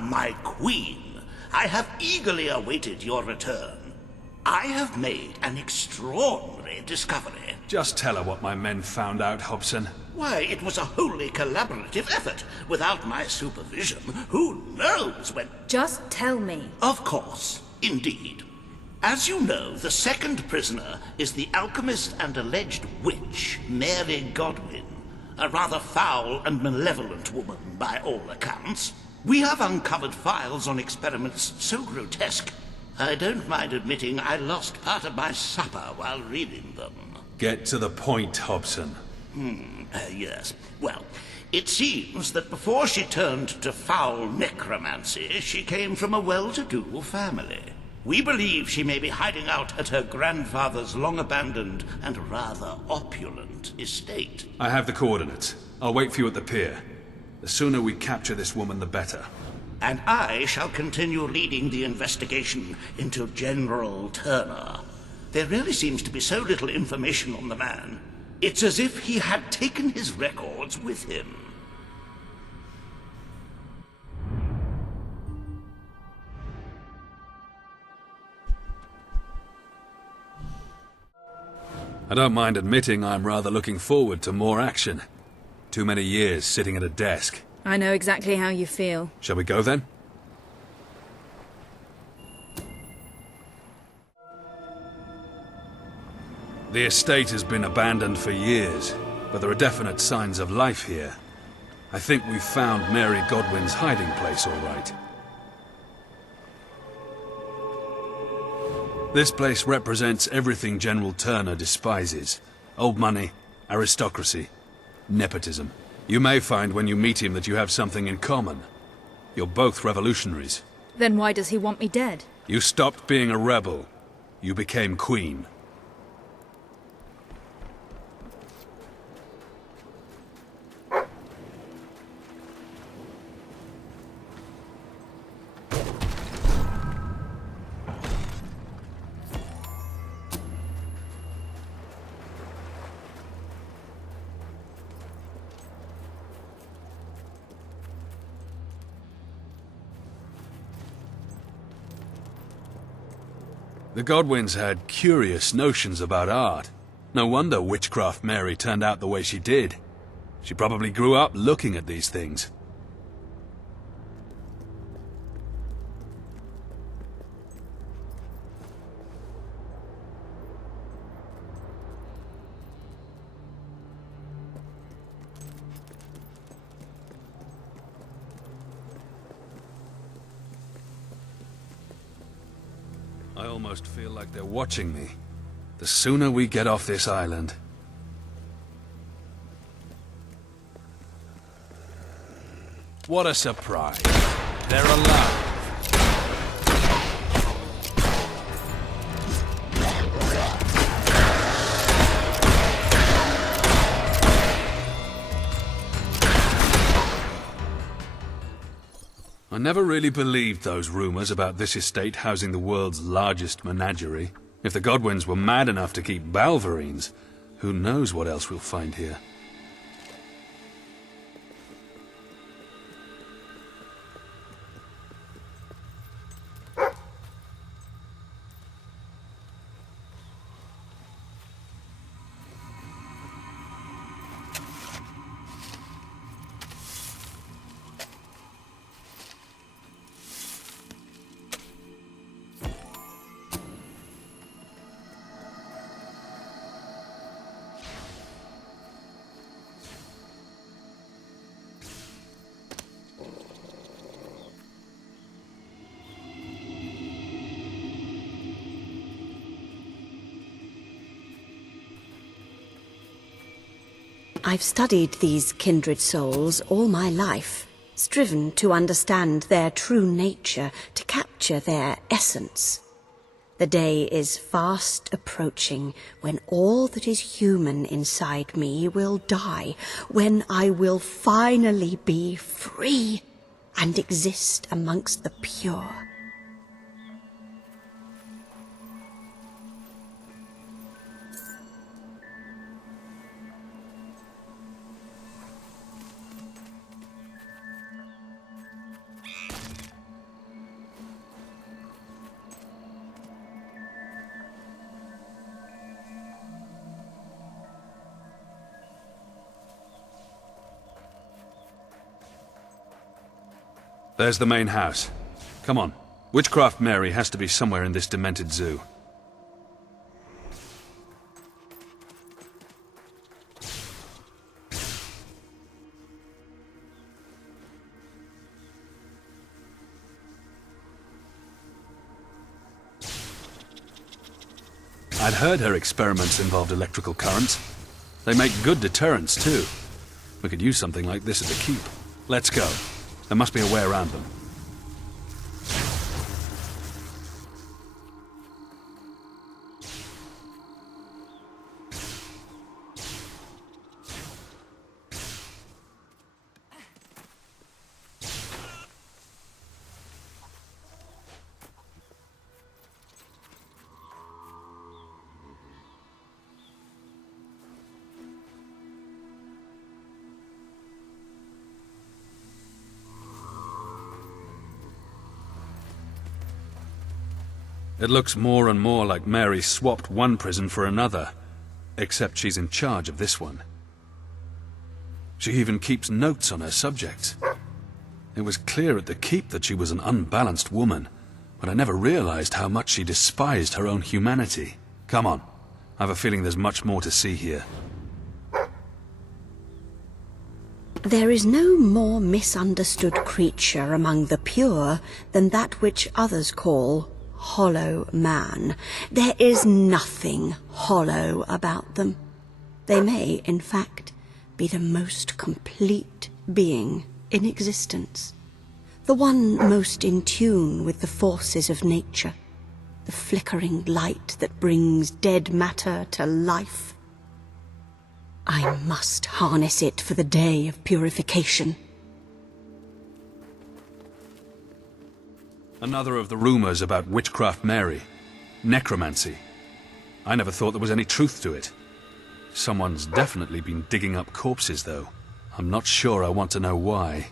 my queen. I have eagerly awaited your return. I have made an extraordinary discovery. Just tell her what my men found out, Hobson. Why, it was a wholly collaborative effort. Without my supervision, who knows when... Just tell me. Of course, indeed. As you know, the second prisoner is the alchemist and alleged witch, Mary Godwin. A rather foul and malevolent woman, by all accounts. We have uncovered files on experiments so grotesque, I don't mind admitting I lost part of my supper while reading them. Get to the point, Hobson. Yes. Well, it seems that before she turned to foul necromancy, she came from a well-to-do family. We believe she may be hiding out at her grandfather's long-abandoned and rather opulent estate. I have the coordinates. I'll wait for you at the pier. The sooner we capture this woman, the better. And I shall continue leading the investigation into General Turner. There really seems to be so little information on the man. It's as if he had taken his records with him. I don't mind admitting I'm rather looking forward to more action. Too many years sitting at a desk. I know exactly how you feel. Shall we go then? The estate has been abandoned for years, but there are definite signs of life here. I think we've found Mary Godwin's hiding place, all right. This place represents everything General Turner despises. Old money, aristocracy, nepotism. You may find when you meet him that you have something in common. You're both revolutionaries. Then why does he want me dead? You stopped being a rebel. You became queen. The Godwins had curious notions about art. No wonder Witchcraft Mary turned out the way she did. She probably grew up looking at these things. I almost feel like they're watching me. The sooner we get off this island. What a surprise. They're alive. I never really believed those rumors about this estate housing the world's largest menagerie. If the Godwins were mad enough to keep Balverines, who knows what else we'll find here. I've studied these kindred souls all my life, striven to understand their true nature, to capture their essence. The day is fast approaching when all that is human inside me will die, when I will finally be free and exist amongst the pure. There's the main house. Come on. Witchcraft Mary has to be somewhere in this demented zoo. I'd heard her experiments involved electrical currents. They make good deterrents, too. We could use something like this at the keep. Let's go. There must be a way around them. It looks more and more like Mary swapped one prison for another, except she's in charge of this one. She even keeps notes on her subjects. It was clear at the keep that she was an unbalanced woman, but I never realized how much she despised her own humanity. Come on, I have a feeling there's much more to see here. There is no more misunderstood creature among the pure than that which others call hollow man. There is nothing hollow about them. They may, in fact, be the most complete being in existence. The one most in tune with the forces of nature. The flickering light that brings dead matter to life. I must harness it for the day of purification. Another of the rumors about Witchcraft Mary. Necromancy. I never thought there was any truth to it. Someone's definitely been digging up corpses, though. I'm not sure I want to know why.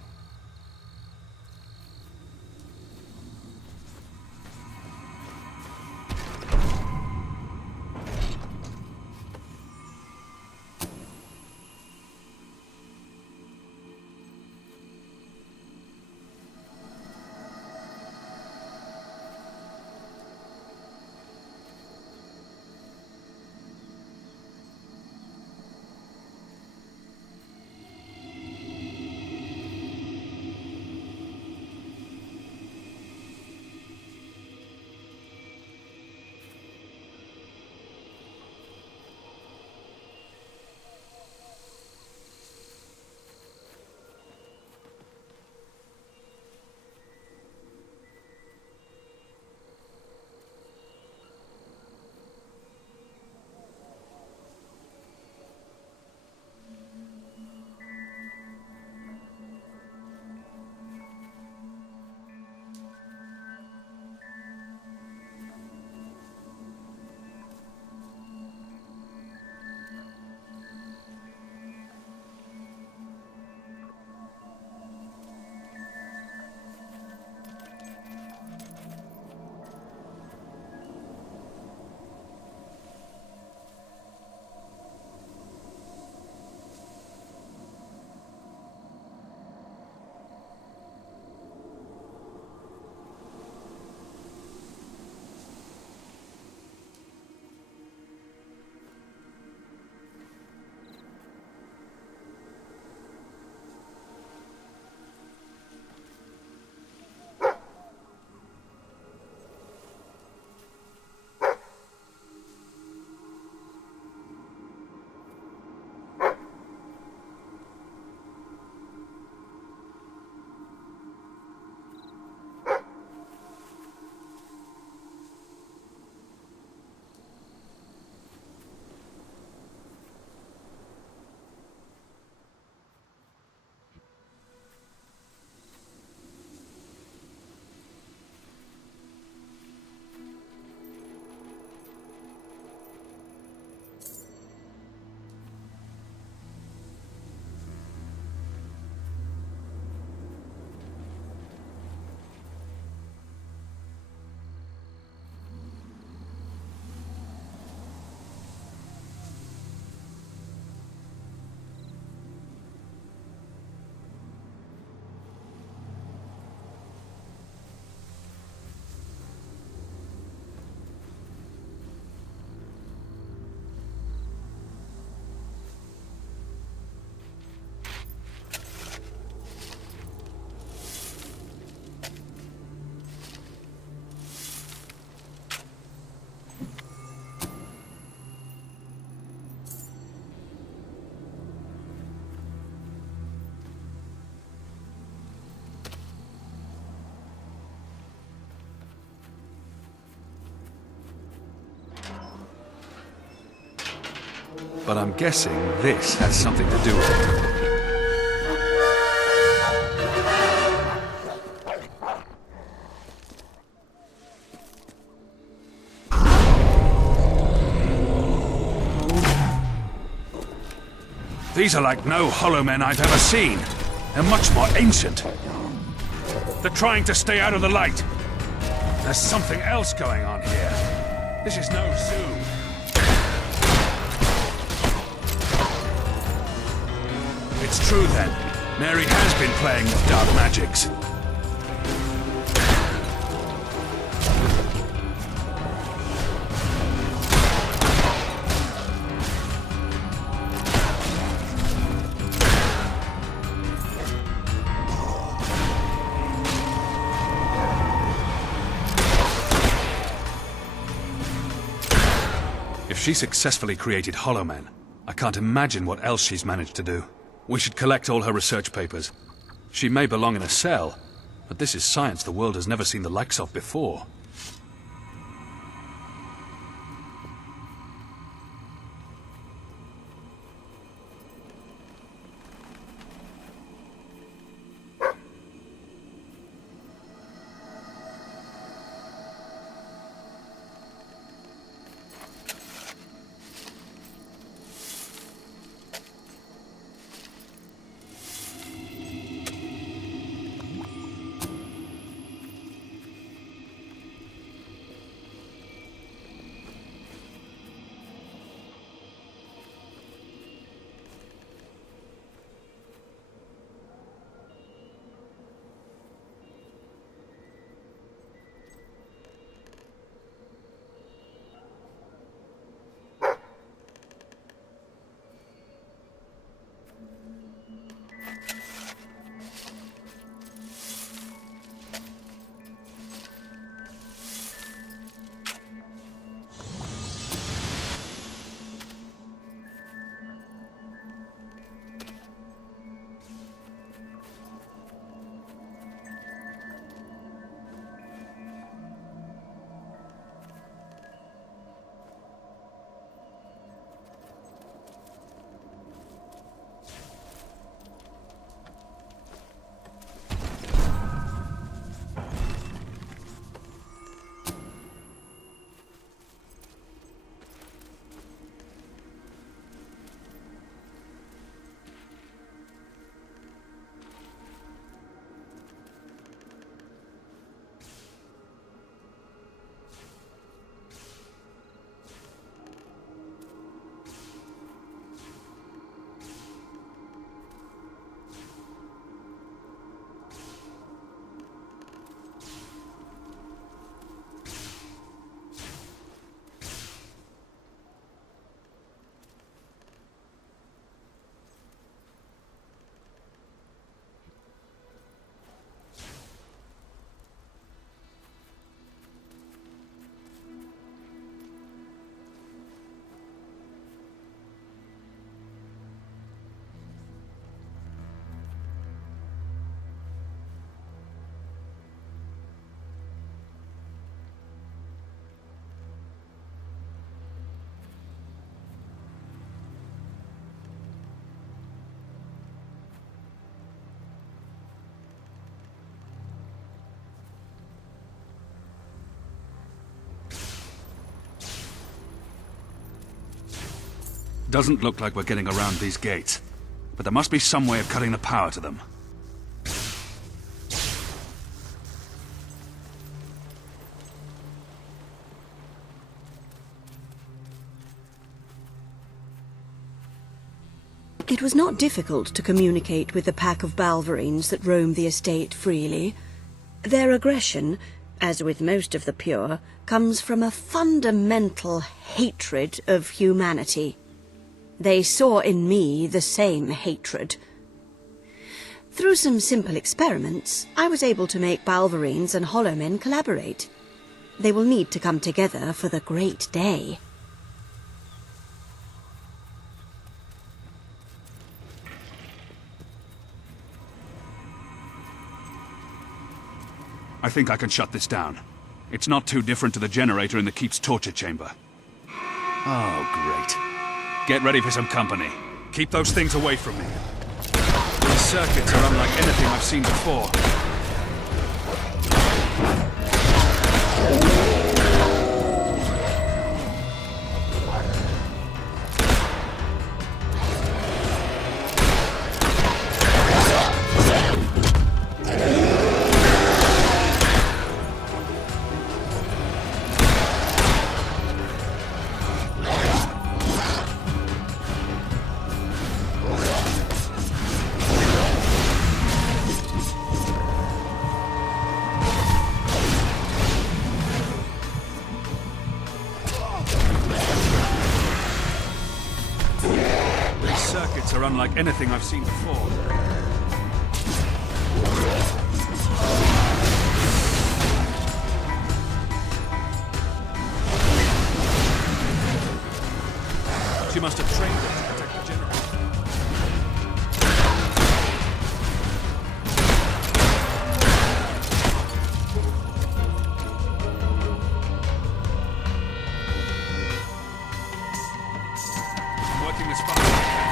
but I'm guessing this has something to do with it. These are like no hollow men I've ever seen. They're much more ancient. They're trying to stay out of the light. There's something else going on here. This is no zoo. It's true then. Mary has been playing with dark magics. If she successfully created Hollow Men, I can't imagine what else she's managed to do. We should collect all her research papers. She may belong in a cell, but this is science the world has never seen the likes of before. Doesn't look like we're getting around these gates, but there must be some way of cutting the power to them. It was not difficult to communicate with the pack of Balverines that roam the estate freely. Their aggression, as with most of the pure, comes from a fundamental hatred of humanity. They saw in me the same hatred. Through some simple experiments, I was able to make Balverines and Hollow Men collaborate. They will need to come together for the great day. I think I can shut this down. It's not too different to the generator in the Keep's torture chamber. Oh, great. Get ready for some company. Keep those things away from me. These circuits are unlike anything I've seen before. Circuits are unlike anything I've seen before. She must have trained them to protect the generator. I'm working as fast as I can.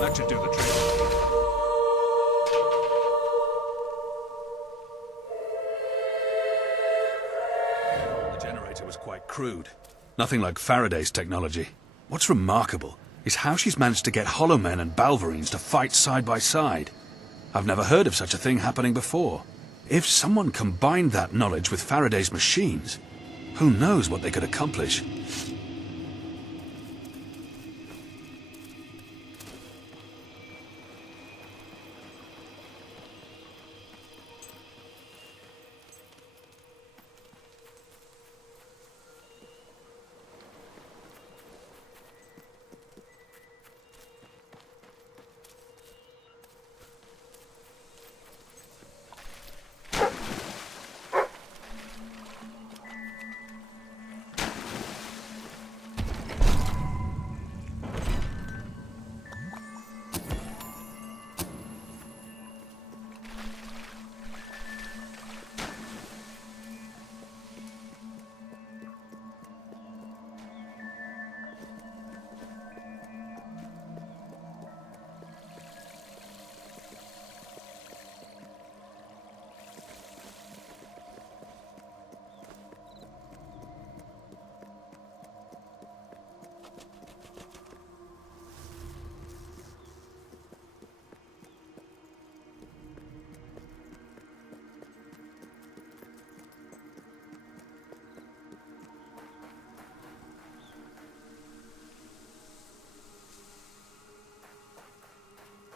That should do the trick. The generator was quite crude. Nothing like Faraday's technology. What's remarkable is how she's managed to get Hollow Men and Balverines to fight side by side. I've never heard of such a thing happening before. If someone combined that knowledge with Faraday's machines, who knows what they could accomplish?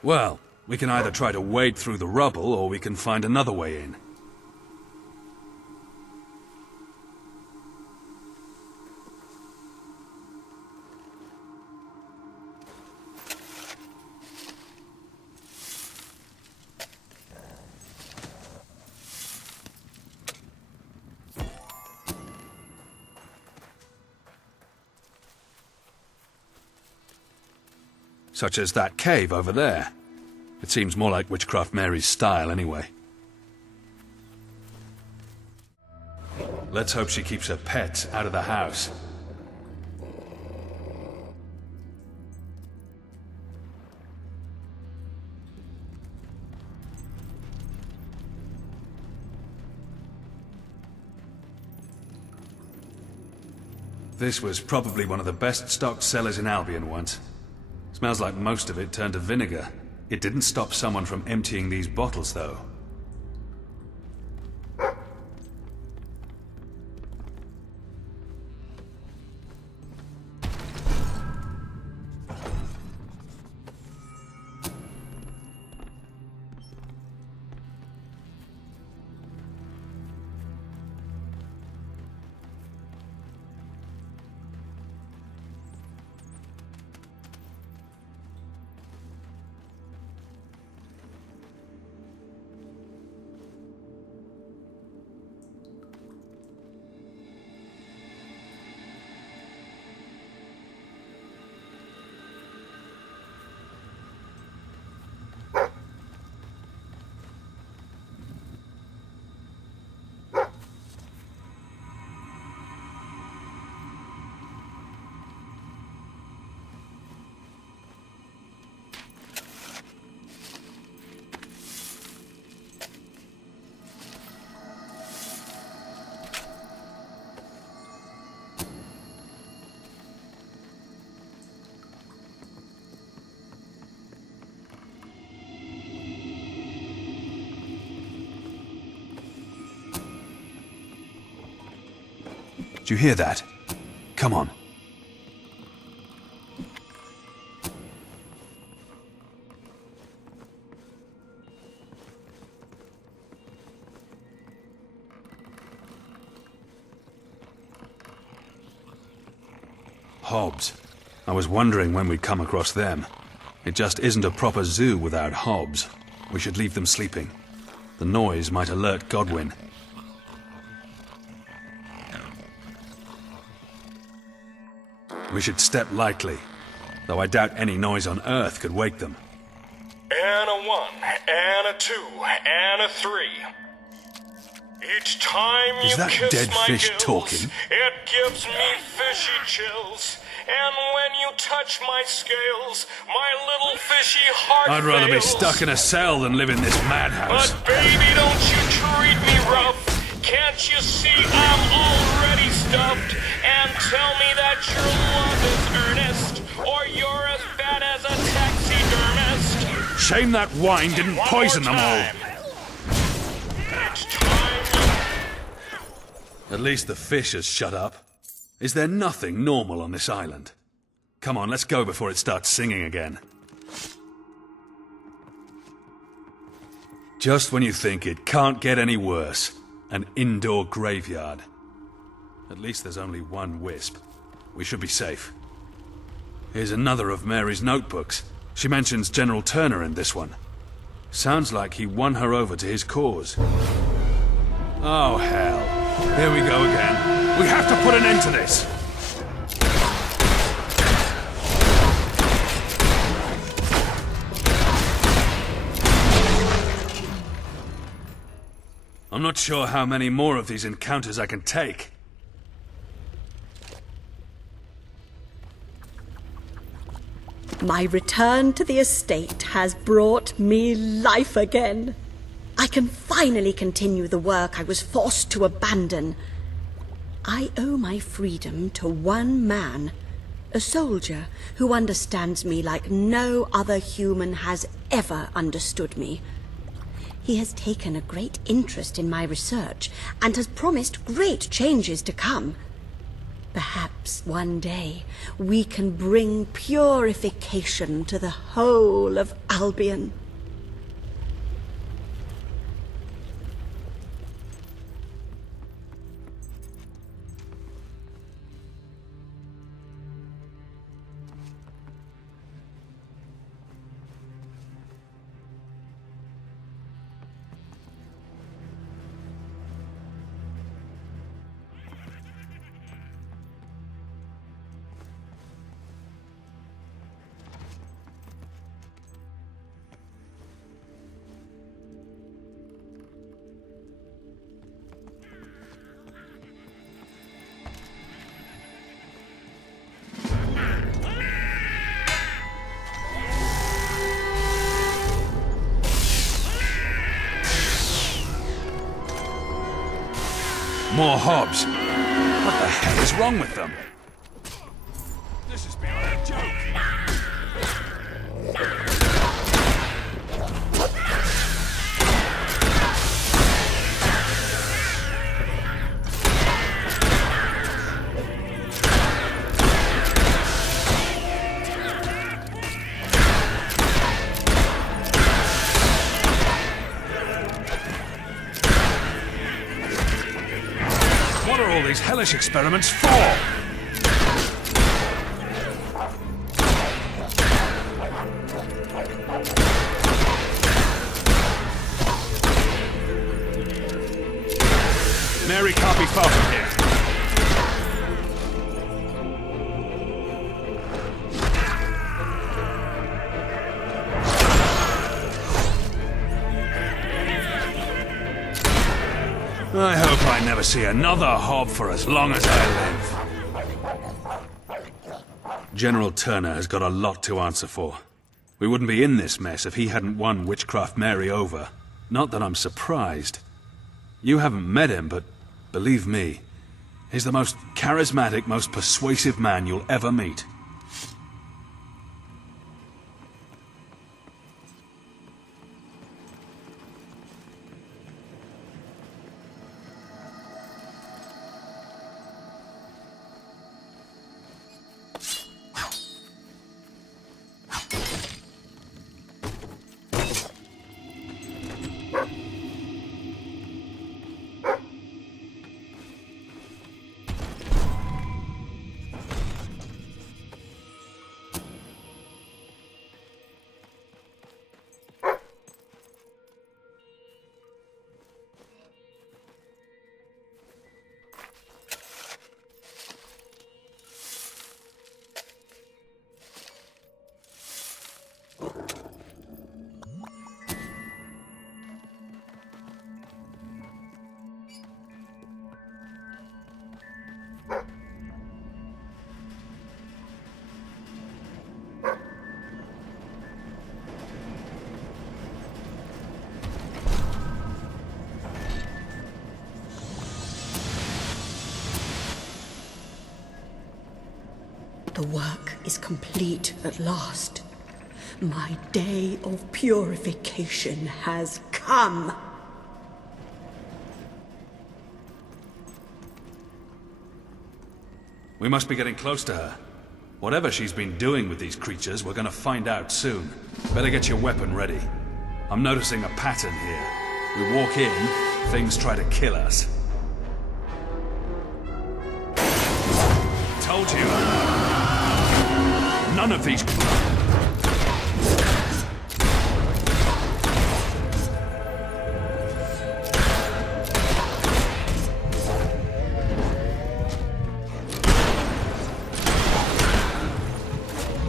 Well, we can either try to wade through the rubble, or we can find another way in. Such as that cave over there. It seems more like Witchcraft Mary's style, anyway. Let's hope she keeps her pets out of the house. This was probably one of the best stocked cellars in Albion once. Smells like most of it turned to vinegar. It didn't stop someone from emptying these bottles, though. Do you hear that? Come on. Hobs. I was wondering when we'd come across them. It just isn't a proper zoo without hobs. We should leave them sleeping. The noise might alert Godwin. We should step lightly, though I doubt any noise on Earth could wake them. And a 1, and a 2, and a 3. Each time Is you that kiss dead my fish gills, talking? it gives me fishy chills. And when you touch my scales, my little fishy heart I'd rather be fails. stuck in a cell than live in this madhouse. But baby, don't you treat me rough. Can't you see I'm already stuffed? And tell me that your love is earnest, or you're as bad as a taxidermist. Shame that wine didn't One poison more them all. time. Each time At least the fish has shut up. Is there nothing normal on this island? Come on, let's go before it starts singing again. Just when you think it can't get any worse, an indoor graveyard. At least there's only one wisp. We should be safe. Here's another of Mary's notebooks. She mentions General Turner in this one. Sounds like he won her over to his cause. Oh, hell. Here we go again. We have to put an end to this! I'm not sure how many more of these encounters I can take. My return to the estate has brought me life again. I can finally continue the work I was forced to abandon. I owe my freedom to one man, a soldier who understands me like no other human has ever understood me. He has taken a great interest in my research and has promised great changes to come. Perhaps one day we can bring purification to the whole of Albion. More hobs. What the hell is wrong with them? This is beyond a joke. What are all these hellish experiments for? Mary can't be far from here. I hope I never see another hob for as long as I live. General Turner has got a lot to answer for. We wouldn't be in this mess if he hadn't won Witchcraft Mary over. Not that I'm surprised. You haven't met him, but believe me, he's the most charismatic, most persuasive man you'll ever meet. The work is complete at last. My day of purification has come. We must be getting close to her. Whatever she's been doing with these creatures, we're gonna find out soon. Better get your weapon ready. I'm noticing a pattern here. We walk in, things try to kill us. Told you. None of these...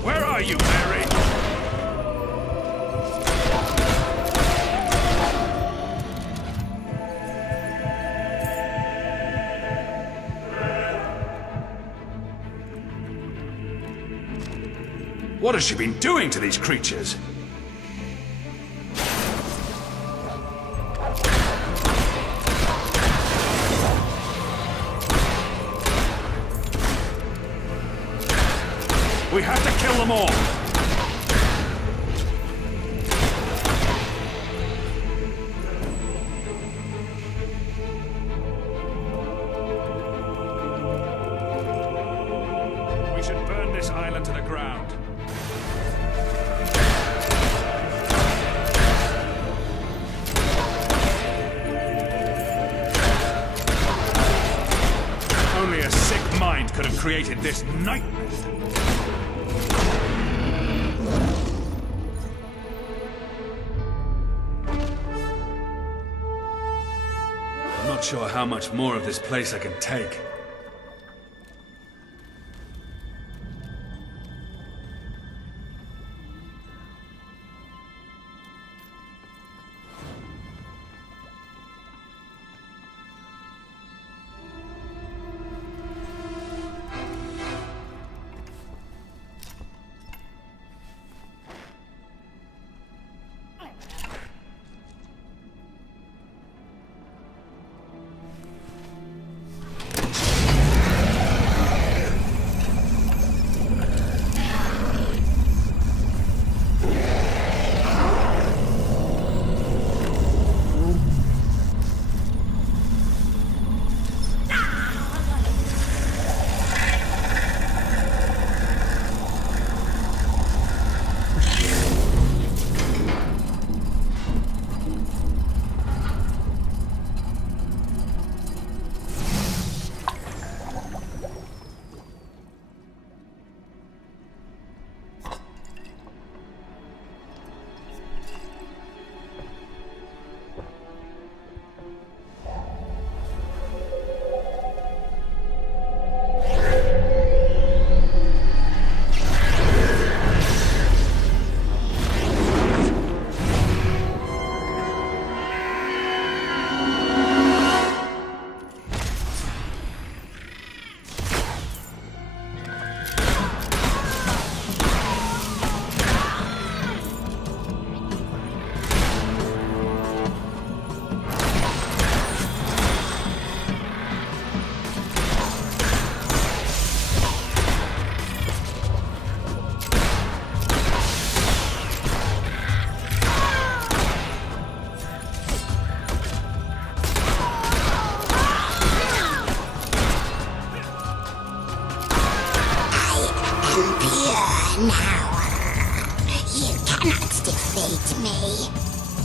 Where are you, Mary? What has she been doing to these creatures? We have to kill them all! We should burn this island to the ground. Only a sick mind could have created this nightmare. I'm not sure how much more of this place I can take. Now, you cannot defeat me.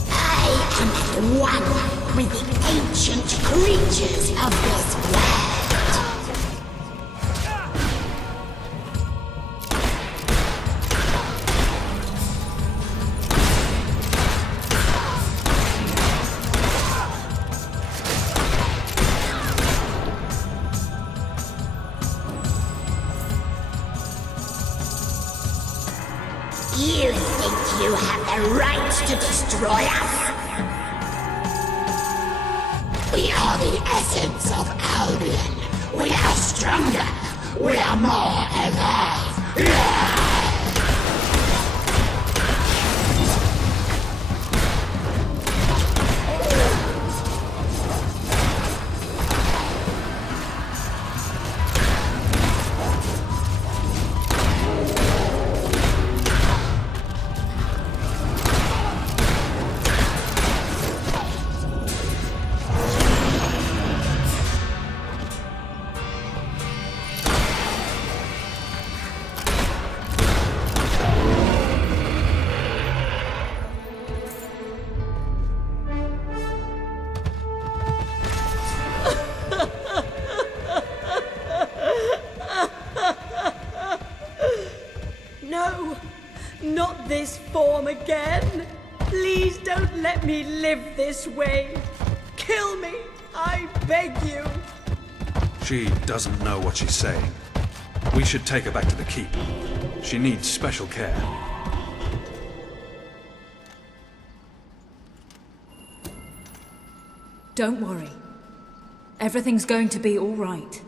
I am at one with the ancient creatures of this world. You think you have the right to destroy us? We are the essence of Albion. We are stronger. We are more alive. this form again. Please don't let me live this way. Kill me, I beg you. She doesn't know what she's saying. We should take her back to the keep. She needs special care. Don't worry. Everything's going to be all right.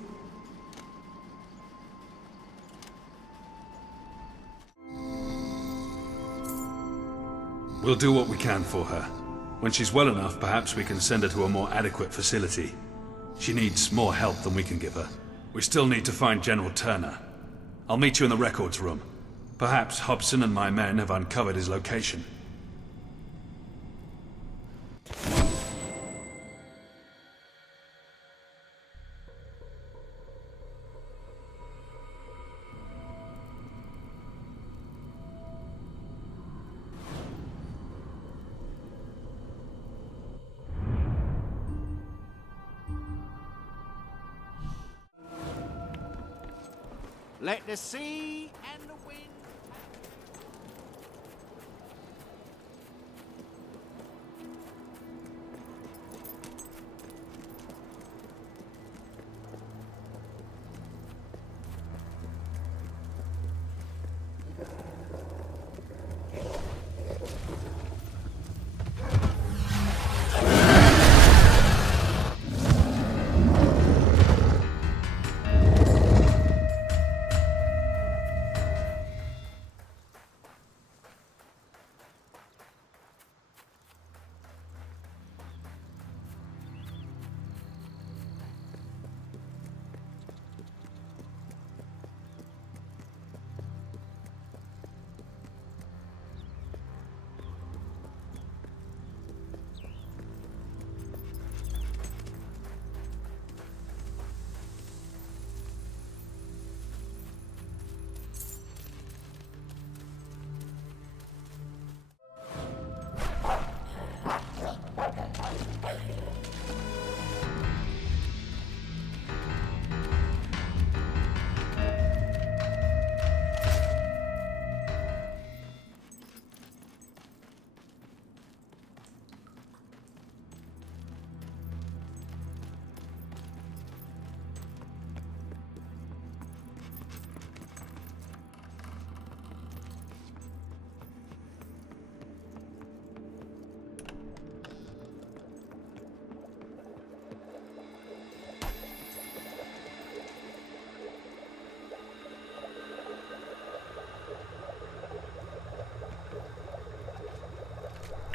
We'll do what we can for her. When she's well enough, perhaps we can send her to a more adequate facility. She needs more help than we can give her. We still need to find General Turner. I'll meet you in the records room. Perhaps Hobson and my men have uncovered his location. Let the sea and the wind...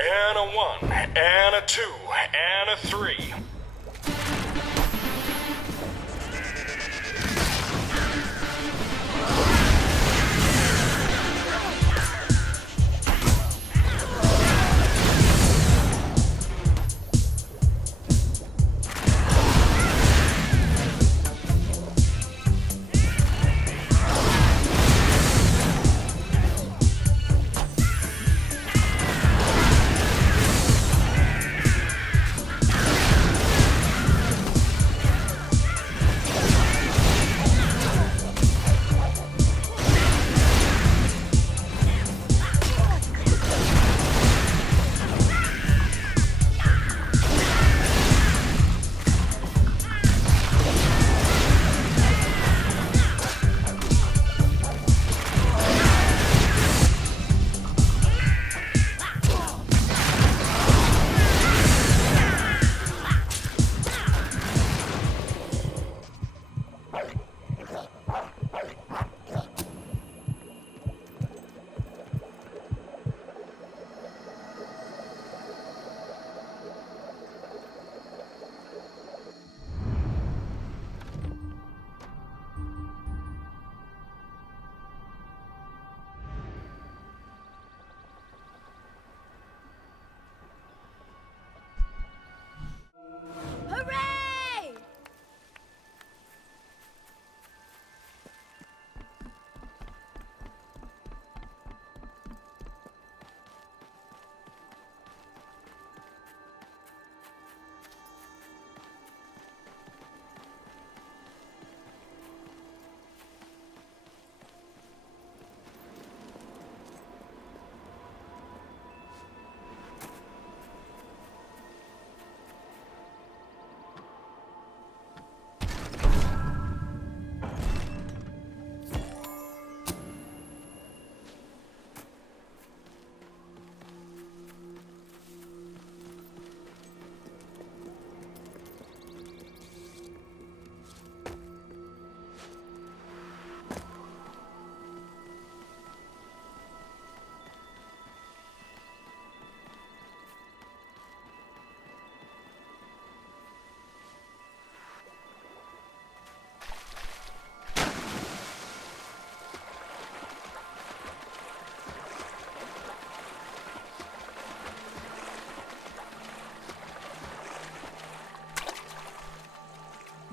And a 1, and a 2, and a 3.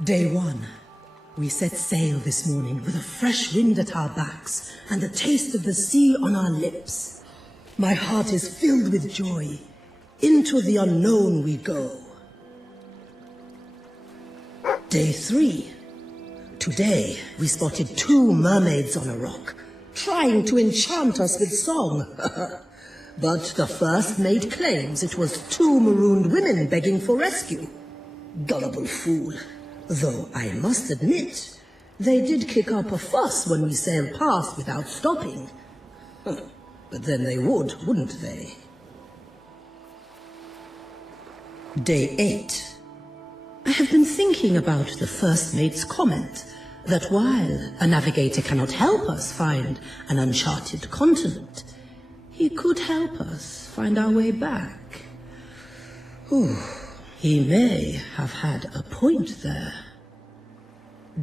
Day 1. We set sail this morning with a fresh wind at our backs and the taste of the sea on our lips. My heart is filled with joy. Into the unknown we go. Day 3. Today we spotted 2 mermaids on a rock, trying to enchant us with song. But the first mate claims it was 2 marooned women begging for rescue. Gullible fool. Though I must admit, they did kick up a fuss when we sailed past without stopping. But then they would, wouldn't they? Day 8. I have been thinking about the first mate's comment that while a navigator cannot help us find an uncharted continent, he could help us find our way back. He may have had a point there.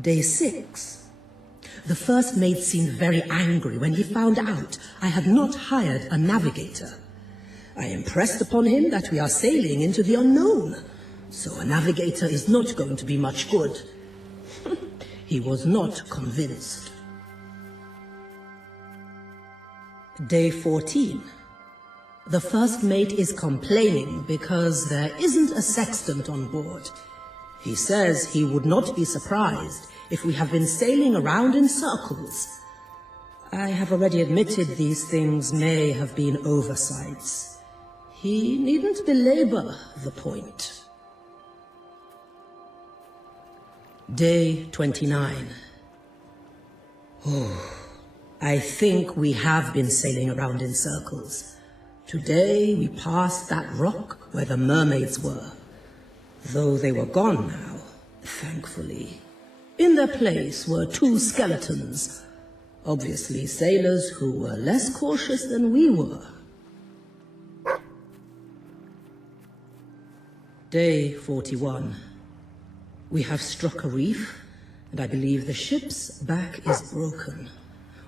Day 6. The first mate seemed very angry when he found out I had not hired a navigator. I impressed upon him that we are sailing into the unknown, so a navigator is not going to be much good. He was not convinced. Day 14. The first mate is complaining because there isn't a sextant on board. He says he would not be surprised if we have been sailing around in circles. I have already admitted these things may have been oversights. He needn't belabor the point. Day 29. I think we have been sailing around in circles. Today we passed that rock where the mermaids were, though they were gone now, thankfully. In their place were 2 skeletons, obviously sailors who were less cautious than we were. Day 41. We have struck a reef, and I believe the ship's back is broken.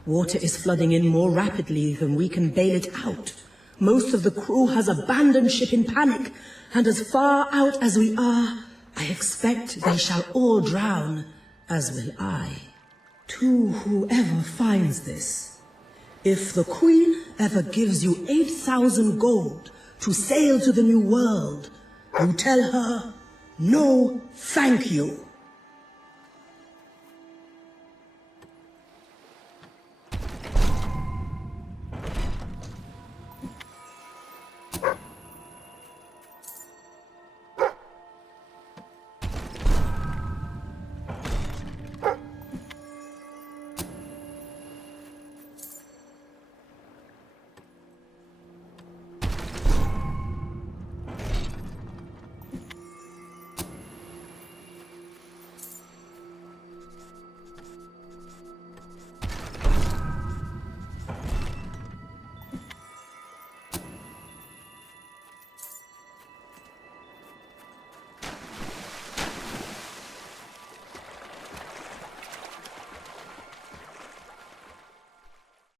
Water is flooding in more rapidly than we can bail it out. Most of the crew has abandoned ship in panic, and as far out as we are, I expect they shall all drown, as will I. To whoever finds this, if the Queen ever gives you 8,000 gold to sail to the New World, you tell her, no, thank you.